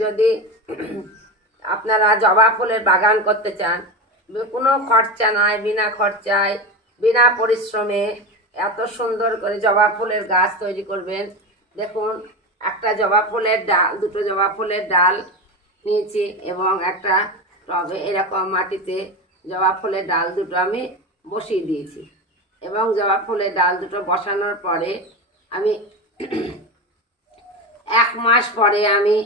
যদি আপনারা জবা ফুলের বাগান করতে চান, কোনো খরচা নাই, বিনা খরচায় বিনা পরিশ্রমে এত সুন্দর করে জবা ফুলের গাছ তৈরি করবেন। দেখুন, একটা জবা ফুলের ডাল, দুটো জবা ফুলের ডাল নিয়েছি এবং একটা টবে এরকম মাটিতে জবা ফুলের ডাল দুটো আমি বসিয়ে দিয়েছি। এবং জবা ফুলের ডাল দুটো বসানোর পরে আমি 1 মাস পরে আমি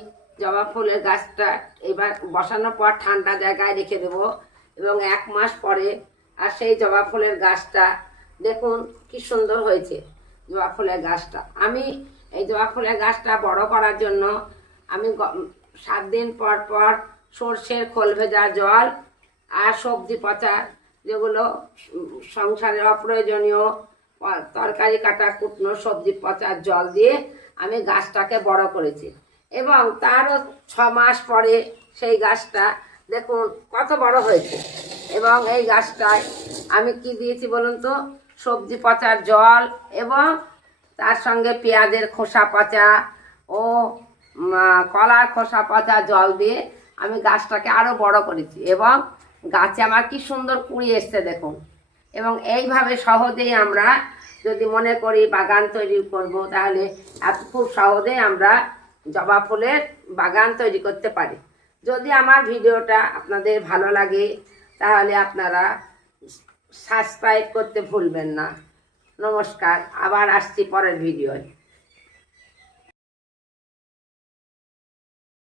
জবা ফুলের গাছটা এবার বসানোর পর ঠান্ডা জায়গায় রেখে দেবো এবং 1 মাস পরে আর সেই জবা ফুলের গাছটা দেখুন কি সুন্দর হয়েছে। জবা ফুলের গাছটা আমি এই জবা ফুলের গাছটা বড় করার জন্য আমি 7 দিন পর পর সর্ষের খোল ভেজা জল আর সবজি পচা যেগুলো সংসারের অপ্রয়োজনীয় তরকারি কাটা কুটনো সবজি পচার জল দিয়ে আমি গাছটাকে বড় করেছি। এবং তারও 6 মাস পরে সেই গাছটা দেখুন কত বড় হয়েছে। এবং এই গাছটায় আমি কি দিয়েছি বলুন তো, সবজি পচার জল এবং তার সঙ্গে পেঁয়াজের খোসা পচা ও কলার খোসা পচা জল দিয়ে আমি গাছটাকে আরও বড় করেছি। এবং গাছে আমার কি সুন্দর কুঁড়ি এসছে দেখুন। এবং এইভাবে সহজেই আমরা যদি মনে করি বাগান তৈরি করব, তাহলে খুব সহজেই আমরা জবা ফুলের বাগান তৈরি করতে পারি। যদি আমার ভিডিওটা আপনাদের ভালো লাগে তাহলে আপনারা সাবস্ক্রাইব করতে ভুলবেন না। নমস্কার, আবার আসছি পরের ভিডিওয়।